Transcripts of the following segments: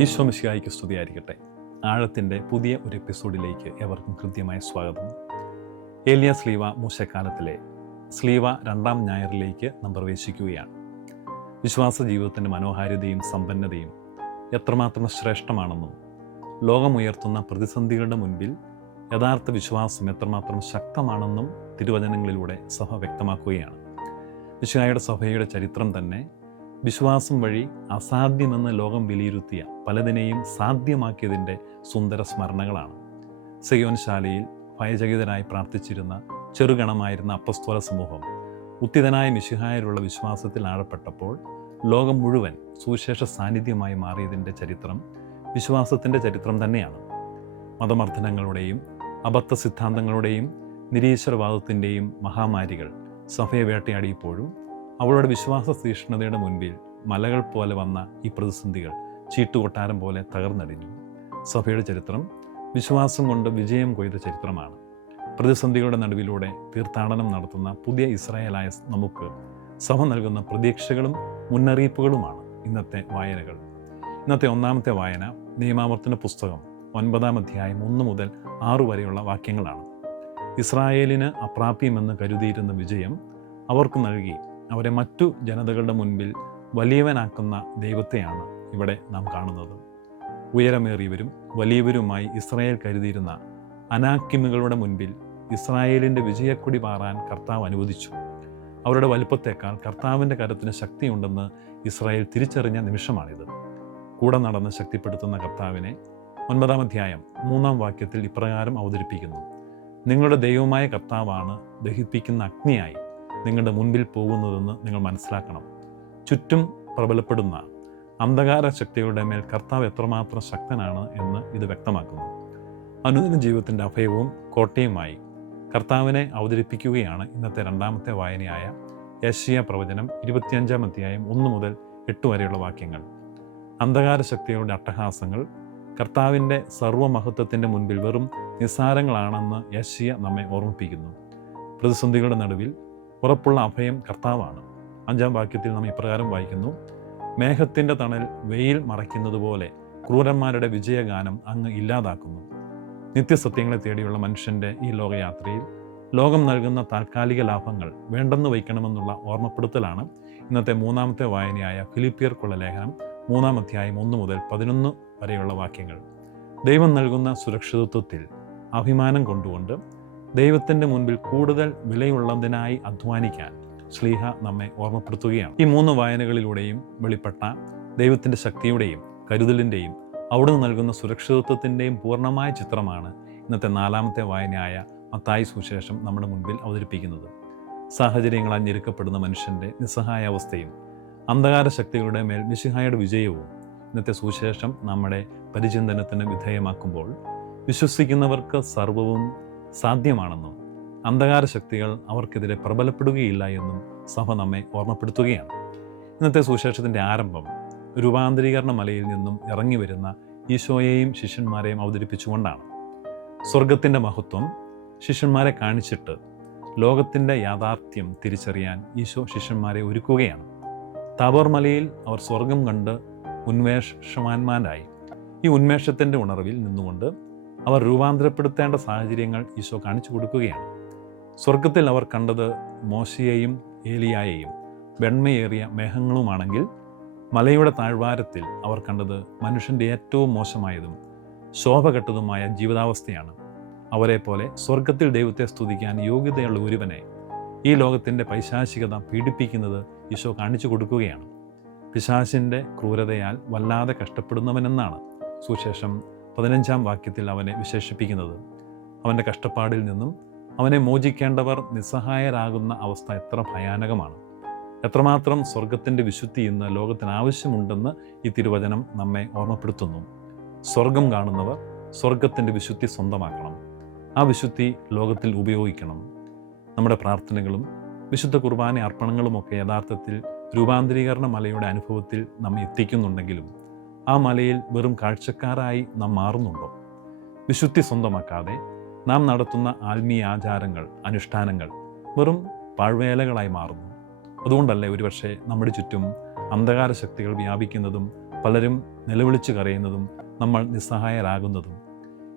ഈശോ മിശിഹായിക്ക് സ്തുതിയായിരിക്കട്ടെ. ആഴത്തിന്റെ പുതിയ ഒരു എപ്പിസോഡിലേക്ക് എവർക്കും കൃത്യമായ സ്വാഗതം. ഏലിയ സ്ലീവ മൂശക്കാലത്തിലെ സ്ലീവ രണ്ടാം ഞായറിലേക്ക് നാം പ്രവേശിക്കുകയാണ് വിശ്വാസ ജീവിതത്തിന്റെ മനോഹാരിതയും സമ്പന്നതയും എത്രമാത്രം ശ്രേഷ്ഠമാണെന്നും ലോകമുയർത്തുന്ന പ്രതിസന്ധികളുടെ മുൻപിൽ യഥാർത്ഥ വിശ്വാസം എത്രമാത്രം ശക്തമാണെന്നും തിരുവചനങ്ങളിലൂടെ സഭ വ്യക്തമാക്കുകയാണ്. വിശ്വായുടെ സഭയുടെ ചരിത്രം തന്നെ വിശ്വാസം വഴി അസാധ്യമെന്ന് ലോകം വിലയിരുത്തിയ പലതിനെയും സാധ്യമാക്കിയതിന്റെ സുന്ദര സ്മരണകളാണ്. സെയോൻ ഭയചകിതരായി പ്രാർത്ഥിച്ചിരുന്ന ചെറുഗണമായിരുന്ന അപ്പസ്തോല സമൂഹം ഉത്തിതനായ മിശിഹായിലുള്ള വിശ്വാസത്തിൽ ആഴപ്പെട്ടപ്പോൾ ലോകം മുഴുവൻ സുവിശേഷ സാന്നിധ്യമായി മാറിയതിന്റെ ചരിത്രം വിശ്വാസത്തിന്റെ ചരിത്രം തന്നെയാണ്. മതമർദ്ദനങ്ങളുടെയും അബദ്ധ സിദ്ധാന്തങ്ങളുടെയും നിരീശ്വരവാദത്തിന്റെയും മഹാമാരികൾ സഭയെ വേട്ടയാടിയപ്പോഴും അവളുടെ വിശ്വാസ തീഷ്ണതയുടെ മുൻപിൽ മലകൾ പോലെ വന്ന ഈ പ്രതിസന്ധികൾ ചീട്ടുകൊട്ടാരം പോലെ തകർന്നടിഞ്ഞു. സഭയുടെ ചരിത്രം വിശ്വാസം കൊണ്ട് വിജയം കൊയ്ത ചരിത്രമാണ്. പ്രതിസന്ധികളുടെ നടുവിലൂടെ തീർത്ഥാടനം നടത്തുന്ന പുതിയ ഇസ്രായേലായ നമുക്ക് സഭ നൽകുന്ന പ്രതീക്ഷകളും മുന്നറിയിപ്പുകളുമാണ് ഇന്നത്തെ വായനകൾ. ഇന്നത്തെ ഒന്നാമത്തെ വായന നിയമാവർത്തന പുസ്തകം ഒൻപതാം അധ്യായം ഒന്ന് മുതൽ ആറു വരെയുള്ള വാക്യങ്ങളാണ്. ഇസ്രായേലിന് അപ്രാപ്യമെന്ന് കരുതിയിരുന്ന വിജയം അവർക്ക് നൽകി അവരെ മറ്റു ജനതകളുടെ മുൻപിൽ വലിയവനാക്കുന്ന ദൈവത്തെയാണ് ഇവിടെ നാം കാണുന്നത്. ഉയരമേറിയവരും വലിയവരുമായി ഇസ്രായേൽ കരുതിയിരുന്ന അനാക്കിമുകളുടെ മുൻപിൽ ഇസ്രായേലിന്റെ വിജയക്കൊടി പാറാൻ കർത്താവ് അനുവദിച്ചു. അവരുടെ വലുപ്പത്തേക്കാൾ കർത്താവിന്റെ കരത്തിന് ശക്തിയുണ്ടെന്ന് ഇസ്രായേൽ തിരിച്ചറിഞ്ഞ നിമിഷമാണിത്. കൂടെ നടന്ന് ശക്തിപ്പെടുത്തുന്ന കർത്താവിനെ ഒൻപതാം അധ്യായം മൂന്നാം വാക്യത്തിൽ ഇപ്രകാരം അവതരിപ്പിക്കുന്നു. നിങ്ങളുടെ ദൈവമായ കർത്താവാണ് ദഹിപ്പിക്കുന്ന അഗ്നിയായി. നിങ്ങളുടെ മുൻപിൽ പോകുന്നതെന്ന് നിങ്ങൾ മനസ്സിലാക്കണം. ചുറ്റും പ്രബലപ്പെടുന്ന അന്ധകാര ശക്തികളുടെ മേൽ കർത്താവ് എത്രമാത്രം ശക്തനാണ് എന്ന് ഇത് വ്യക്തമാക്കുന്നു. അനുദിന ജീവിതത്തിന്റെ അഭയവും കോട്ടയുമായി കർത്താവിനെ അവതരിപ്പിക്കുകയാണ് ഇന്നത്തെ രണ്ടാമത്തെ വായനയായ യശിയ പ്രവചനം ഇരുപത്തിയഞ്ചാം അധ്യായം ഒന്ന് മുതൽ എട്ട് വരെയുള്ള വാക്യങ്ങൾ. അന്ധകാര ശക്തികളുടെ അട്ടഹാസങ്ങൾ കർത്താവിന്റെ സർവമഹത്വത്തിന്റെ മുൻപിൽ വെറും നിസ്സാരങ്ങളാണെന്ന് യശിയ നമ്മെ ഓർമ്മിപ്പിക്കുന്നു. പ്രതിസന്ധികളുടെ നടുവിൽ ഉറപ്പുള്ള അഭയം കർത്താവാണ്. അഞ്ചാം വാക്യത്തിൽ നാം ഇപ്രകാരം വായിക്കുന്നു. മേഘത്തിന്റെ തണൽ വെയിൽ മറയ്ക്കുന്നത് പോലെ ക്രൂരന്മാരുടെ വിജയഗാനം അങ്ങ് ഇല്ലാതാക്കുന്നു. നിത്യസത്യങ്ങളെ തേടിയുള്ള മനുഷ്യന്റെ ഈ ലോകയാത്രയിൽ ലോകം നൽകുന്ന താൽക്കാലിക ലാഭങ്ങൾ വേണ്ടെന്ന് വയ്ക്കണമെന്നുള്ള ഓർമ്മപ്പെടുത്തലാണ്. ഇന്നത്തെ മൂന്നാമത്തെ വായനയായ ഫിലിപ്പിയർക്കുള്ള ലേഖനം മൂന്നാം അധ്യായം ഒന്ന് മുതൽ പതിനൊന്ന് വരെയുള്ള വാക്യങ്ങൾ. ദൈവം നൽകുന്ന സുരക്ഷിതത്വത്തിൽ അഭിമാനം കൊണ്ടുകൊണ്ട് ദൈവത്തിന്റെ മുൻപിൽ കൂടുതൽ വിലയുള്ളതിനായി അധ്വാനിക്കാൻ ശ്ലീഹ നമ്മെ ഓർമ്മപ്പെടുത്തുകയാണ്. ഈ മൂന്ന് വായനകളിലൂടെയും വെളിപ്പെട്ട ദൈവത്തിന്റെ ശക്തിയുടെയും കരുതലിന്റെയും അവിടുന്ന് നൽകുന്ന സുരക്ഷിതത്വത്തിന്റെയും പൂർണമായ ചിത്രമാണ് ഇന്നത്തെ നാലാമത്തെ വായനയായ മത്തായി സുശേഷം നമ്മുടെ മുൻപിൽ അവതരിപ്പിക്കുന്നത്. സാഹചര്യങ്ങളാൽ ഞെരുക്കപ്പെടുന്ന മനുഷ്യന്റെ നിസ്സഹായ അവസ്ഥയും അന്ധകാര ശക്തികളുടെ മേൽ മിശിഹായുടെ വിജയവും ഇന്നത്തെ സുശേഷം നമ്മുടെ പരിചിന്തനത്തിന് വിധേയമാക്കുമ്പോൾ വിശ്വസിക്കുന്നവർക്ക് സർവവും സാധ്യമാണെന്നും അന്ധകാര ശക്തികൾ അവർക്കെതിരെ പ്രബലപ്പെടുകയില്ല എന്നും സഭ നമ്മെ ഓർമ്മപ്പെടുത്തുകയാണ്. ഇന്നത്തെ സുശേഷത്തിന്റെ ആരംഭം രൂപാന്തരീകരണ മലയിൽ നിന്നും ഇറങ്ങി വരുന്ന ഈശോയെയും ശിഷ്യന്മാരെയും അവതരിപ്പിച്ചുകൊണ്ടാണ്. സ്വർഗത്തിന്റെ മഹത്വം ശിഷ്യന്മാരെ കാണിച്ചിട്ട് ലോകത്തിന്റെ യാഥാർത്ഥ്യം തിരിച്ചറിയാൻ ഈശോ ശിഷ്യന്മാരെ ഒരുക്കുകയാണ്. താബോർ മലയിൽ അവർ സ്വർഗം കണ്ട് ഉന്മേഷവാന്മാരായി ഈ ഉന്മേഷത്തിന്റെ ഉണർവിൽ നിന്നുകൊണ്ട് അവർ രൂപാന്തരപ്പെടുത്തേണ്ട സാഹചര്യങ്ങൾ ഈശോ കാണിച്ചു കൊടുക്കുകയാണ്. സ്വർഗത്തിൽ അവർ കണ്ടത് മോശയെയും ഏലിയായെയും വെണ്മയേറിയ മേഘങ്ങളുമാണെങ്കിൽ മലയുടെ താഴ്വാരത്തിൽ അവർ കണ്ടത് മനുഷ്യന്റെ ഏറ്റവും മോശമായതും ശോഭകെട്ടതുമായ ജീവിതാവസ്ഥയാണ്. അവരെ പോലെ സ്വർഗത്തിൽ ദൈവത്തെ സ്തുതിക്കാൻ യോഗ്യതയുള്ള ഒരുവനെ ഈ ലോകത്തിന്റെ പൈശാചികത പീഡിപ്പിക്കുന്നത് ഈശോ കാണിച്ചു കൊടുക്കുകയാണ്. പിശാചിന്റെ ക്രൂരതയാൽ വല്ലാതെ കഷ്ടപ്പെടുന്നവനെന്നാണ് സുശേഷം പതിനഞ്ചാം വാക്യത്തിൽ അവനെ വിശേഷിപ്പിക്കുന്നത്. അവന്റെ കഷ്ടപ്പാടിൽ നിന്നും അവനെ മോചിക്കേണ്ടവർ നിസ്സഹായരാകുന്ന അവസ്ഥ എത്ര ഭയാനകമാണ്. എത്രമാത്രം സ്വർഗത്തിന്റെ വിശുദ്ധി ഇന്ന് ലോകത്തിന് ആവശ്യമുണ്ടെന്ന് ഈ തിരുവചനം നമ്മെ ഓർമ്മപ്പെടുത്തുന്നു. സ്വർഗം കാണുന്നവർ സ്വർഗത്തിന്റെ വിശുദ്ധി സ്വന്തമാക്കണം. ആ വിശുദ്ധി ലോകത്തിൽ ഉപയോഗിക്കണം. നമ്മുടെ പ്രാർത്ഥനകളും വിശുദ്ധ കുർബാന അർപ്പണങ്ങളുമൊക്കെ യഥാർത്ഥത്തിൽ രൂപാന്തരീകരണ മലയുടെ അനുഭവത്തിൽ നമ്മെ എത്തിക്കുന്നുണ്ടെങ്കിലും ആ മലയിൽ വെറും കാഴ്ചക്കാരായി നാം മാറുന്നുണ്ടോ? വിശുദ്ധി സ്വന്തമാക്കാതെ നാം നടത്തുന്ന ആത്മീയ ആചാരങ്ങൾ അനുഷ്ഠാനങ്ങൾ വെറും പാഴ്വേലകളായി മാറുന്നു. അതുകൊണ്ടല്ലേ ഒരുപക്ഷെ നമ്മുടെ ചുറ്റും അന്ധകാര ശക്തികൾ വ്യാപിക്കുന്നതും പലരും നിലവിളിച്ച് കരയുന്നതും നമ്മൾ നിസ്സഹായരാകുന്നതും.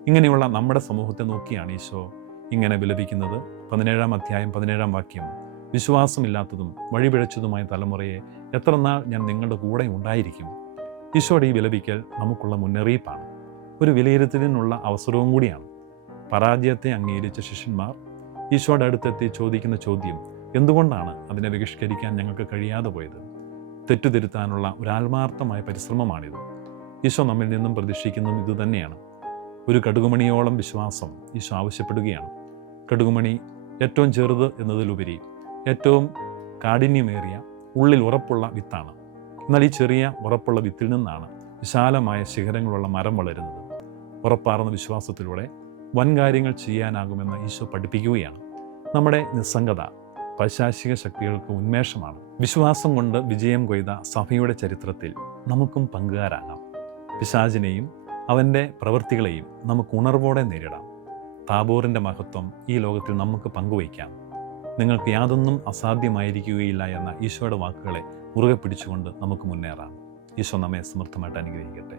ഇങ്ങനെയുള്ള നമ്മുടെ സമൂഹത്തെ നോക്കിയാണ് ഈശോ ഇങ്ങനെ വിലപിക്കുന്നത്. പതിനേഴാം അധ്യായം പതിനേഴാം വാക്യം. വിശ്വാസമില്ലാത്തതും വഴിപിഴച്ചതുമായ തലമുറയെ എത്ര നാൾ ഞാൻ നിങ്ങളുടെ കൂടെ ഉണ്ടായിരിക്കും? ഈശോയുടെ ഈ വിലപിക്കൽ നമുക്കുള്ള മുന്നറിയിപ്പാണ്. ഒരു വിലയിരുത്തലിനുള്ള അവസരവും കൂടിയാണ്. പരാജയത്തെ അംഗീകരിച്ച ശിഷ്യന്മാർ ഈശോയുടെ അടുത്തെത്തി ചോദിക്കുന്ന ചോദ്യം എന്തുകൊണ്ടാണ് അതിനെ ബഹിഷ്കരിക്കാൻ ഞങ്ങൾക്ക് കഴിയാതെ പോയത്? തെറ്റുതിരുത്താനുള്ള ഒരു ആത്മാർത്ഥമായ പരിശ്രമമാണിത്. ഈശോ നമ്മിൽ നിന്നും പ്രതീക്ഷിക്കുന്നതും ഇതുതന്നെയാണ് ഒരു കടുകുമണിയോളം വിശ്വാസം ഈശോ ആവശ്യപ്പെടുകയാണ്. കടുകുമണി ഏറ്റവും ചെറുത് എന്നതിലുപരി ഏറ്റവും കാഠിന്യമേറിയ ഉള്ളിൽ ഉറപ്പുള്ള വിത്താണ്. എന്നാൽ ഈ ചെറിയ ഉറപ്പുള്ള വിത്തിൽ നിന്നാണ് വിശാലമായ ശിഖരങ്ങളുള്ള മരം വളരുന്നത്. ഉറപ്പാർന്ന വിശ്വാസത്തിലൂടെ വൻ കാര്യങ്ങൾ ചെയ്യാനാകുമെന്ന് ഈശോ പഠിപ്പിക്കുകയാണ്. നമ്മുടെ നിസ്സംഗത പൈശാചിക ശക്തികൾക്ക് ഉന്മേഷമാണ്. വിശ്വാസം കൊണ്ട് വിജയം കൊയ്ത സഭയുടെ ചരിത്രത്തിൽ നമുക്കും പങ്കുകാരാകാം. പിശാചിനെയും അവന്റെ പ്രവൃത്തികളെയും നമുക്ക് ഉണർവോടെ നേരിടാം. താബോറിന്റെ മഹത്വം ഈ ലോകത്തിൽ നമുക്ക് പങ്കുവയ്ക്കാം. നിങ്ങൾക്ക് യാതൊന്നും അസാധ്യമായിരിക്കുകയില്ല എന്ന ഈശോയുടെ വാക്കുകളെ മുറുകെ പിടിച്ചുകൊണ്ട് നമുക്ക് മുന്നേറാം. ഈശോ നമ്മെ സമൃദ്ധമായിട്ട് അനുഗ്രഹിക്കട്ടെ.